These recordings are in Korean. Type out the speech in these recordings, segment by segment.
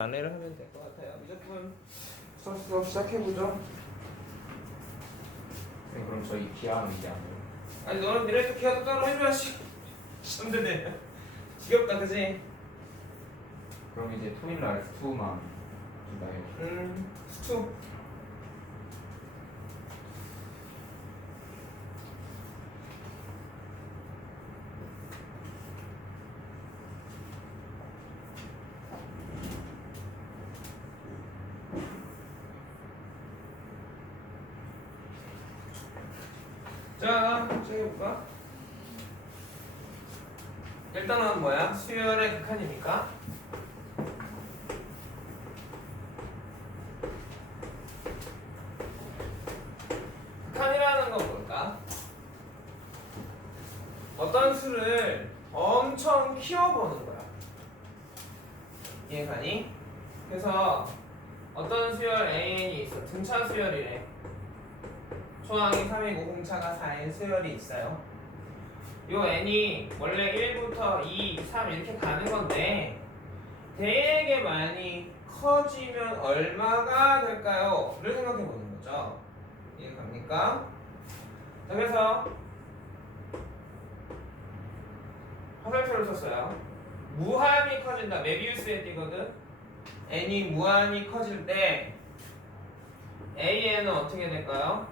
안내를 하면 될 것 같아요. 미적분 수업 시작해보죠. 네, 그럼 저희 기하는 이제 안 돼요. 아니 너는 미래도 기하도 따로 해줘야지. 시험대네. 지겹다 그지? 그럼 이제 토요일 날 수만 준다요. 음 수투. 자, 시작해볼까? 일단은 뭐야? 수열의 극한이니까 극한이라는 건 뭘까? 어떤 수를 엄청 키워보는 거야. 이해가니? 그래서 어떤 수열 AN이 있어. 등차 수열이래. 초항이 3이고 공차가 4인 수열이 있어요. 요 n이 원래 1부터 2, 3 이렇게 가는 건데 되게 많이 커지면 얼마가 될까요? 를 생각해 보는 거죠. 이해 갑니까? 자, 그래서 화살표를 썼어요. 무한히 커진다. 메비우스의 띠거든. n이 무한히 커질 때 an은 어떻게 될까요?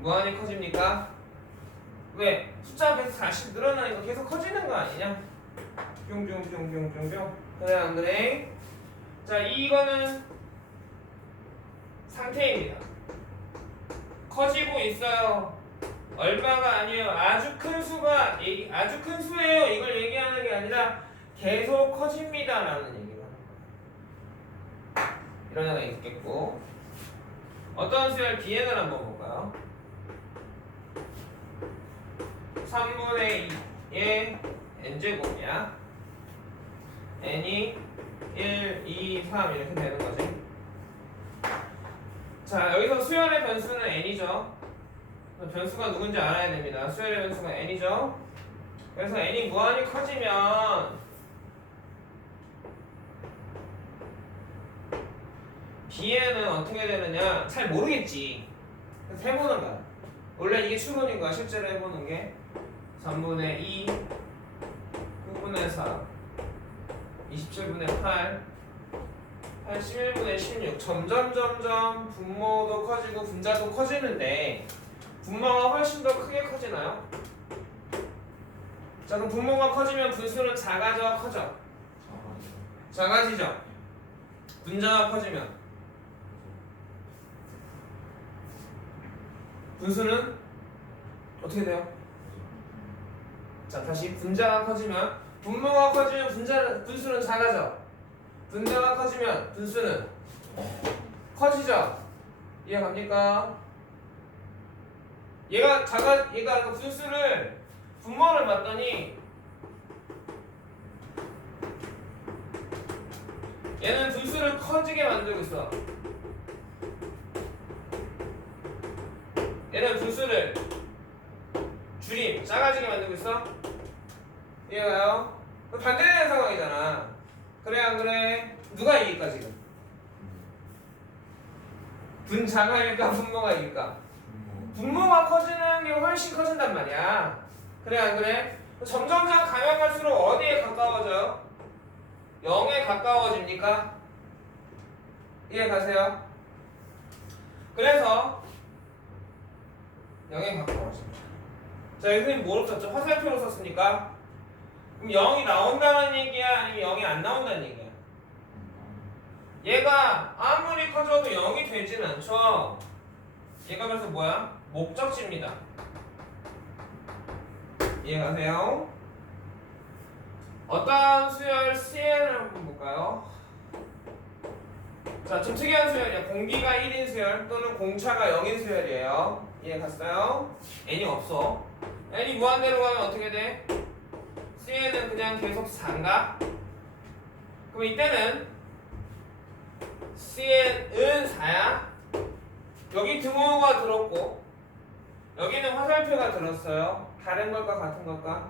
무한히 커집니까? 왜? 숫자가 계속 40 늘어나니까 계속 커지는 거 아니냐? 뿅뿅뿅뿅뿅뿅 그래 안 그래? 자 이거는 상태입니다 커지고 있어요 얼마가 아니에요 아주 큰 수가 얘기, 아주 큰 수예요 이걸 얘기하는 게 아니라 계속 커집니다 라는 얘기가 이런 애가 있겠고 어떤 수열 비행을 한번 볼까요? 3분의 2의 n제곱이야. n이 1, 2, 3 이렇게 되는 거지. 자, 여기서 수열의 변수는 n이죠. 변수가 누군지 알아야 됩니다. 수열의 변수가 n이죠. 그래서 n이 무한히 커지면 b에는 어떻게 되느냐 잘 모르겠지. 그래서 해보는 거야. 원래 이게 추론인 거야. 실제로 해보는 게 3분의 2, 9분의 4, 27분의 8, 81분의 16. 점점 점점 분모도 커지고 분자도 커지는데 분모가 훨씬 더 크게 커지나요? 자 그럼 분모가 커지면 분수는 작아져 커져? 작아지죠? 분자가 커지면 분수는 어떻게 돼요? 자 다시 분자가 커지면 분모가 커지면 분자 분수는 작아져. 분자가 커지면 분수는 커지죠. 이해 갑니까? 얘가 작아 얘가 그 분수를 분모를 봤더니 얘는 분수를 커지게 만들고 있어. 얘는 분수를 줄임 작아지게 만들고 있어. 이해가요? 반대되는 상황이잖아. 그래 안 그래? 누가 이길까 지금? 분자가 이길까 분모가 이길까? 분모가 커지는 게 훨씬 커진단 말이야. 그래 안 그래? 점점점 가면 갈수록 어디에 가까워져요? 0에 가까워집니까? 이해 가세요? 그래서 0에 가까워집니다. 자, 여기 선생님 뭐로 썼죠? 화살표로 썼으니까 그럼 0이 나온다는 얘기야? 아니면 0이 안 나온다는 얘기야? 얘가 아무리 커져도 0이 되진 않죠? 얘가 그래서 뭐야? 목적지입니다. 이해가세요? 어떤 수열 CN을 한번 볼까요? 자, 좀 특이한 수열이야. 공기가 1인 수열 또는 공차가 0인 수열이에요. 이해 갔어요? n이 없어. n이 무한대로 가면 어떻게 돼? CN은 그냥 계속 4인가? 그럼 이때는 CN은 4야? 여기 등호가 들었고 여기는 화살표가 들었어요. 다른 걸까 같은 걸까?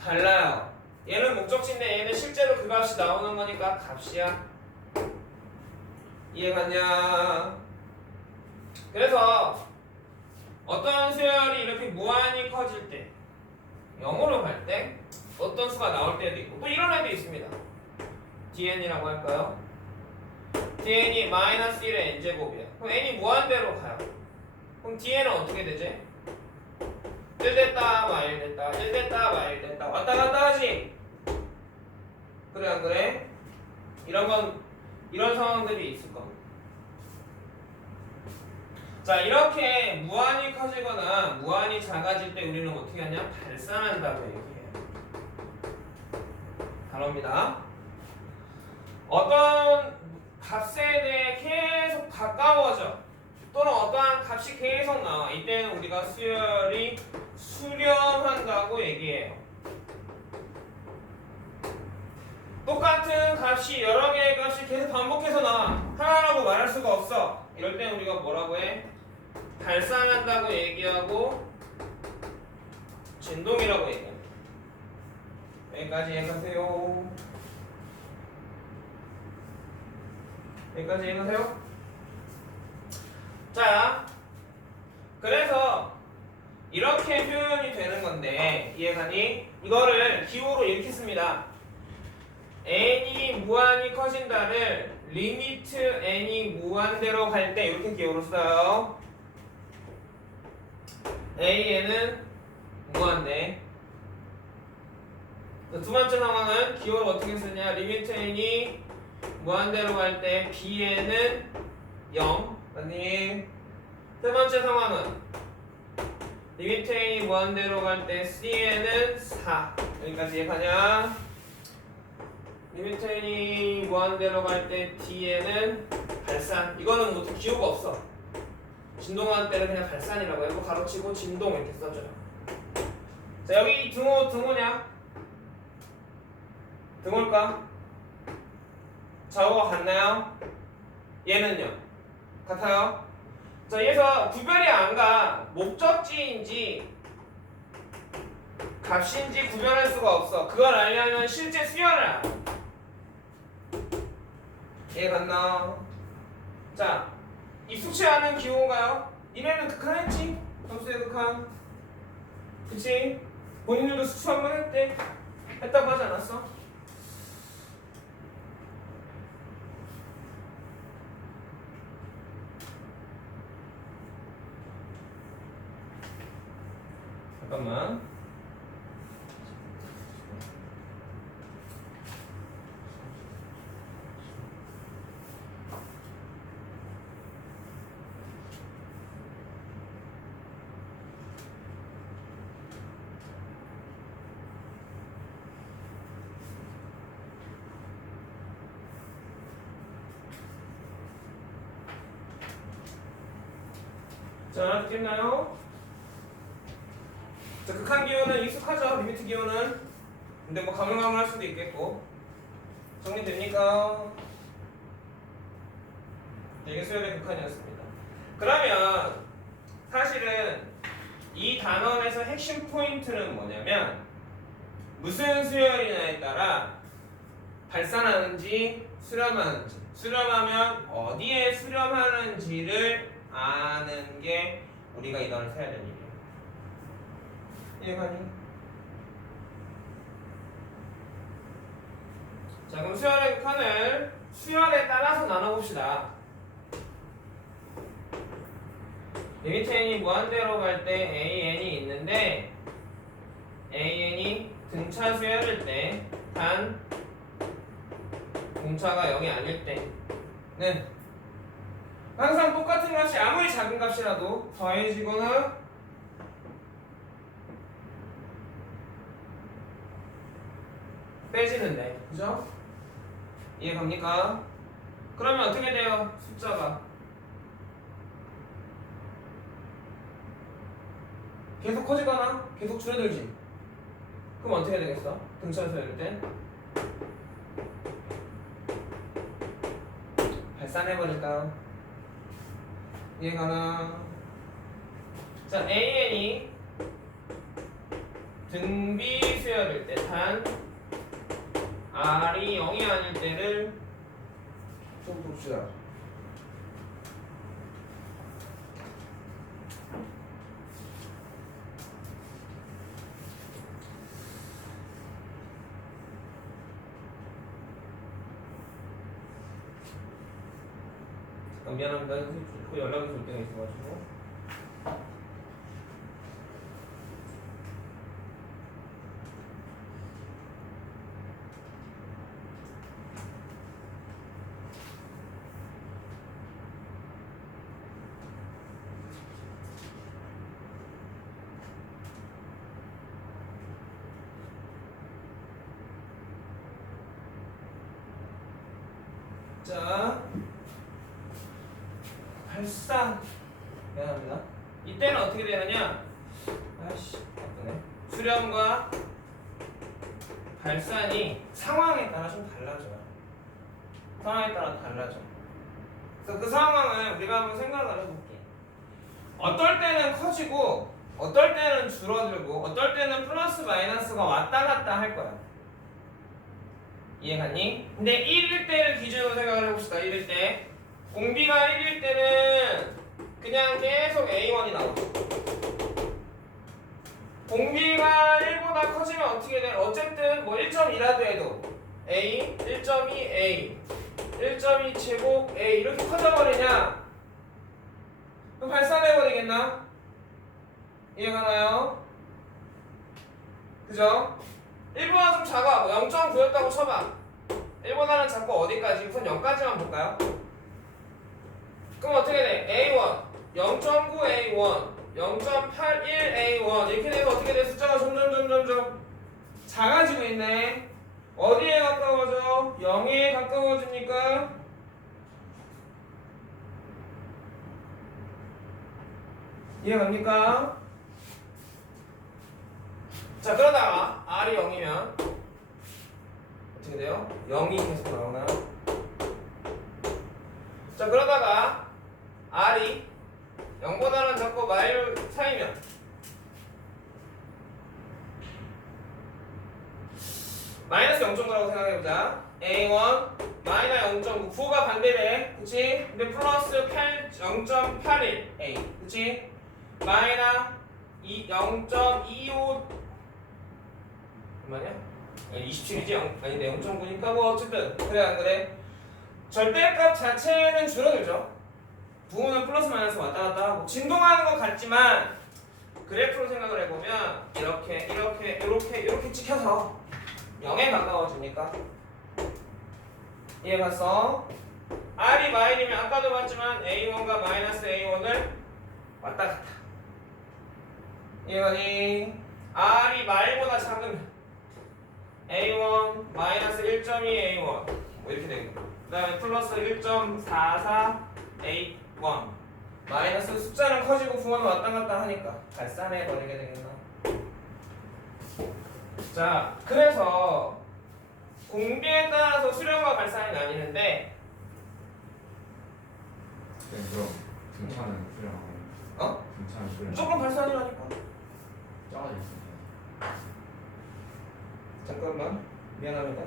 달라요. 얘는 목적지인데 얘는 실제로 그 값이 나오는 거니까 값이야. 이해갔냐? 그래서 어떤 수열이 이렇게 무한히 커질 때 0으로 갈 때 어떤 수가 나올 때도 있고 또 이런 애도 있습니다. dn이라고 할까요? dn이 마이너스 1의 n제곱이야. 그럼 n이 무한대로 가요. 그럼 dn은 어떻게 되지? 1 됐다 마일 됐다 1 됐다 마일 됐다 왔다 갔다 하지 그래 안 그래? 이런 건 이런 상황들이 있을 겁니다 자 이렇게 무한히 커지거나 무한히 작아질 때 우리는 어떻게 하냐 발산한다고 얘기해요 바로입니다 어떤 값에 대해 계속 가까워져 또는 어떠한 값이 계속 나와 이때는 우리가 수열이 수렴한다고 얘기해요. 똑같은 값이 여러 개의 값이 계속 반복해서 나와 하나라고 말할 수가 없어. 이럴 때 우리가 뭐라고 해? 발산한다고 얘기하고 진동이라고 얘기해. 여기까지 얘기하세요. 여기까지 얘기하세요. 자, 그래서 이렇게 표현이 되는 건데 이해가니? 이거를 기호로 이렇게 씁니다. n이 무한히 커진다를 리미트 n이 무한대로 갈 때 이렇게 기호로 써요. a는 무한대. 두 번째 상황은 기호를 어떻게 쓰냐? 리미트 n이 무한대로 갈 때 b에는 0. 아니 세 번째 상황은 리미트 n이 무한대로 갈 때 c에는 4 여기까지 이해가냐? 리미트 n이 무한대로 갈 때 d에는 발산 이거는 뭐 기호가 없어 진동하는 때는 그냥 발산이라고 해고 가로치고 진동 이렇게 써줘요 자 여기 등호 등호냐? 등호일까? 좌우가 같나요? 얘는요? 같아요? 자, 여기서 구별이 안 가. 목적지인지 값인지 구별할 수가 없어. 그걸 알려면 실제 수열을 알아. 이해 갔나? 자, 익숙치 않은 기호인가요? 니네는 극한 했지? 점수의 극한. 그치? 본인들도 수치 한번 했대. 했다고 하지 않았어? 잠깐만. 자, 됐나요? 자, 극한 기호는 익숙하죠? 리미트 기호는. 근데 뭐 가물가물할 수도 있겠고. 정리됩니까? 네, 이게 수열의 극한이었습니다. 그러면 사실은 이 단원에서 핵심 포인트는 뭐냐면 무슨 수열이냐에 따라 발산하는지 수렴하는지 수렴하면 어디에 수렴하는지를 아는 게 우리가 이 세야 되는 일 이해가니? 자 그럼 수열의 극한을 수열에 따라서 나눠봅시다. 리미트 n이 무한대로 갈 때 an이 있는데 an이 등차 수열일 때 단 공차가 0이 아닐 때는 항상 똑같은 값이 아무리 작은 값이라도 더해지거나 빼지는데 그죠? 이해 갑니까? 그러면 어떻게 돼요? 숫자가 계속 커지거나 계속 줄어들지 그럼 어떻게 되겠어? 등차에서 이럴 때 발산해버릴까요? 이해가나? 자 AN이 등비 수열일 때 단 R이 0이 아닐 때를 좀 봅시다. 아, 미안합니다. 그 연락이 올 때가 있어가지고. 자, 발산. 미안합니다. 이때는 어떻게 되느냐? 아씨, 바쁘네. 수렴과 발산이 상황에 따라 좀 달라져요. 상황에 따라 달라져. 그래서 그 상황을 우리가 한번 생각을 해볼게. 어떨 때는 커지고, 어떨 때는 줄어들고, 어떨 때는 플러스 마이너스가 왔다 갔다 할 거야. 이해갔니? 근데 1일 때를 기준으로 생각을 해봅시다. 1일 때. 공비가 1일 때는 그냥 계속 A1이 나오죠. 공비가 1보다 커지면 어떻게 돼? 어쨌든 뭐 1.2라도 해도 A, 1.2 A, 1.2 제곱 A 이렇게 커져버리냐? 그럼 발산해버리겠나? 이해가 나요? 그죠? 1보다 좀 작아. 0.9였다고 쳐봐. 1보다는 작고 어디까지? 우선 0까지만 볼까요? 그럼 어떻게 돼? A1, 0.9 A1, 0.81 A1 이렇게 돼서 어떻게 돼? 숫자가 점점 점점 점 작아지고 있네. 어디에 가까워져? 0에 가까워집니까? 이해갑니까? 자 그러다가 R이 0이면 어떻게 돼요? 0이 계속 나오나요? 자 그러다가 R이 0보다는 작고 마일 사이면 마이너스 0.9라고 생각해보자 A1 마이너스 0.9 9가 반대래 그치? 근데 플러스 8 0.81 A 그치? 마이너스 0.25 얼마냐? 27이지? 0, 아닌데 0.9니까 뭐 어쨌든 그래 안 그래? 절대값 자체는 줄어들죠 부호는 플러스 마이너스 왔다 갔다 하고 진동하는 것 같지만 그래프로 생각을 해보면 이렇게 이렇게 이렇게 이렇게 찍혀서 0에 가까워지니까. 이해갔어? R이 마일이면 아까도 봤지만 A1과 마이너스 A1을 왔다 갔다. 이해가니? R이 마일보다 작으면 A1 마이너스 1.2 A1 뭐 이렇게 되고 그 다음에 플러스 1.44 A1 마이너스 숫자는 커지고 부호는 왔다 갔다 하니까 발산해 버리게 되겠나 자 그래서 공비에 따라서 수렴과 발산이 나뉘는데 네, 그럼 등차는 수렴하고 어? 등차는 수렴. 무조건 발산이라니까 있어요. 잠깐만 미안합니다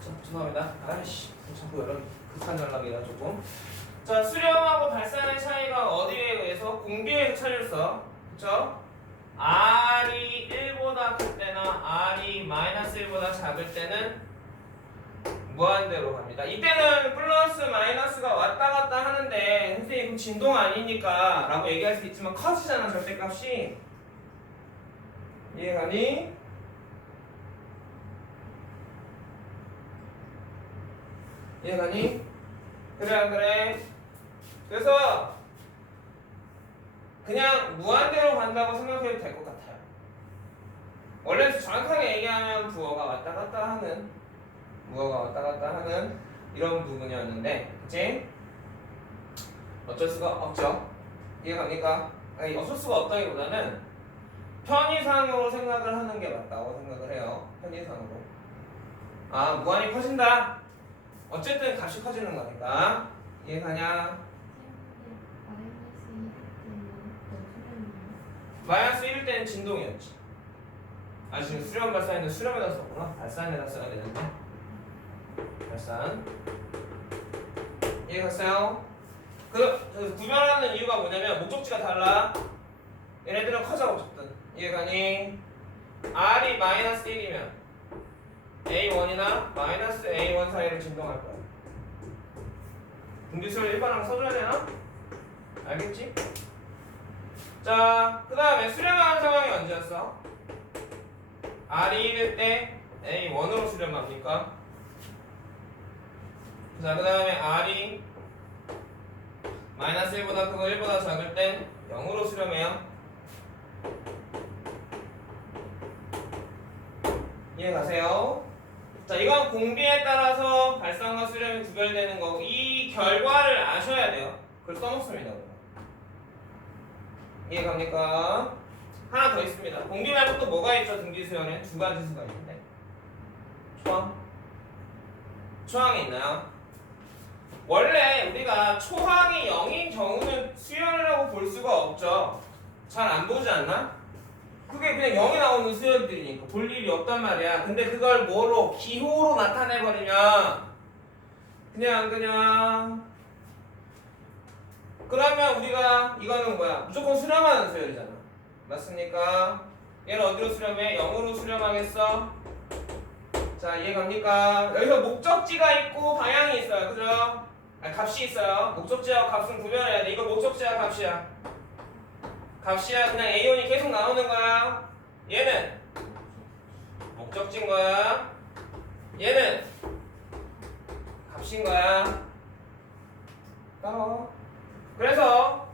자, 죄송합니다. 아이씨, 자꾸 연락, 급한 연락이라 조금. 자, 수렴하고 발산의 차이가 어디에 의해서 의해 차이였어. 그쵸? R이 1보다 클 때나 R이 마이너스 1보다 작을 때는 무한대로 갑니다. 이때는 플러스 마이너스가 왔다 갔다 하는데 선생님 그럼 진동 아니니까 라고 얘기할 수 있지만 커지잖아 절대값이 이해가니? 이해가니? 그래 안 그래? 그래서 그냥 무한대로 간다고 생각해도 될 것 같아요. 원래 정확하게 얘기하면 부어가 왔다 갔다 하는 무어가 왔다 갔다 하는 이런 부분이었는데 그치? 어쩔 수가 없죠 이해갑니까? 아니 어쩔 수가 없다기보다는 편의상으로 생각을 하는 게 맞다고 생각을 해요 편의상으로 아 무한이 커진다 어쨌든 값이 커지는 거니까 이해가냐? 마이너스 1일 때는 진동이었지. 아 지금 수렴 발산인데 수렴에다 썼구나. 발산에다 써야 되는데. 발산. 이해갔어요? 그, 그 구별하는 이유가 뭐냐면 목적지가 달라. 얘네들은 커져 어쨌든. 이해가니? R이 마이너스 1이면 A1이나 마이너스 A1 사이를 진동할 거야. 분기수를 일반항 써줘야 되나? 알겠지? 자, 그 다음에 수렴하는 상황이 언제였어? R이 1일 때 A1으로 수렴합니까? 자, 그 다음에 R이 마이너스 1보다 크고 1보다 작을 땐 0으로 수렴해요. 이해 가세요? 자, 이건 공비에 따라서 발산과 수렴이 구별되는 거고 이 결과를 아셔야 돼요. 그걸 써놓습니다. 이해 갑니까? 하나 더 있습니다. 공비 말고 또 뭐가 있죠? 등기 수열에 두 가지 수가 있는데 초항 초항이 있나요? 원래 우리가 초항이 0인 경우는 수열이라고 볼 수가 없죠. 잘 안 보지 않나? 그게 그냥 0이 나오는 수열들이니까 볼 일이 없단 말이야. 근데 그걸 뭐로 기호로 나타내 버리면 그냥 그냥 그러면 우리가 이거는 뭐야? 무조건 수렴하는 수열이잖아. 맞습니까? 얘를 어디로 수렴해? 0으로 수렴하겠어? 자, 이해 갑니까? 여기서 목적지가 있고 방향이 있어요. 그죠? 아, 값이 있어요. 목적지하고 값은 구별해야 돼. 이거 목적지야, 값이야. 값이야. 그냥 A1이 계속 나오는 거야. 얘는 목적지인 거야. 얘는 값인 거야. 따라와. 그래서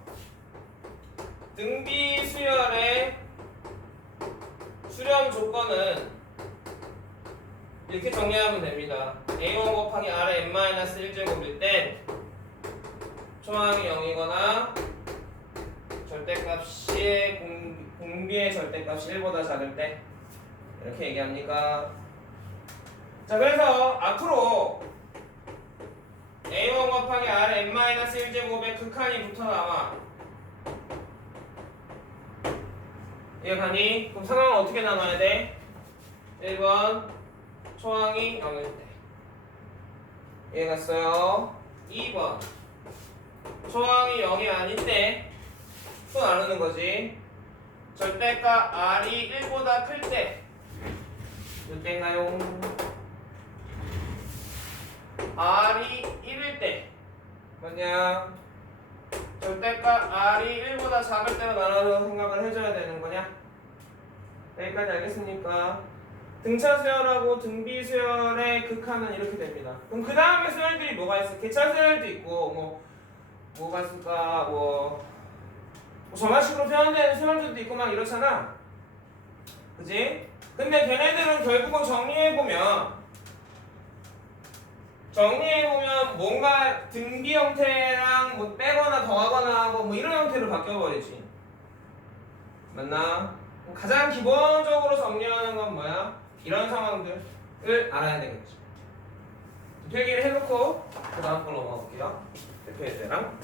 등비 수열의 수렴 조건은 이렇게 정리하면 됩니다. A1 곱하기 R의 n-1제곱일 땐 초항이 0이거나 절대값이 공, 공비의 절대값이 1보다 작을 때 이렇게 얘기합니까? 자 그래서 앞으로 A1 곱하기 R의 n-1제곱의 극한이 붙어 나와 이해가니? 그럼 상황은 어떻게 나눠야 돼? 1번 초항이 0일 때 이해 갔어요? 2번 초항이 0이 아닐 때 또 나누는 거지 절대가 R이 1보다 클 때 이때인가요? R이 1일 때 뭐냐? 절대가 R이 1보다 작을 때로 나눠서 생각을 해줘야 되는 거냐? 여기까지 알겠습니까? 등차 수열하고 등비 수열의 극한은 이렇게 됩니다. 그럼 그 다음에 수열들이 뭐가 있어? 개차 수열도 있고 뭐 뭐가 있을까? 뭐, 뭐 정화식으로 표현되는 수열들도 있고 막 이렇잖아. 그지? 근데 걔네들은 결국은 정리해보면 정리해보면 뭔가 등비 형태랑 뭐 빼거나 더하거나 하고 뭐 이런 형태로 바뀌어버리지 맞나? 가장 기본적으로 정리하는 건 뭐야? 이런 상황들을 알아야 되겠죠 필기를 해놓고 그 다음 걸로 넘어가 볼게요 대표 예제랑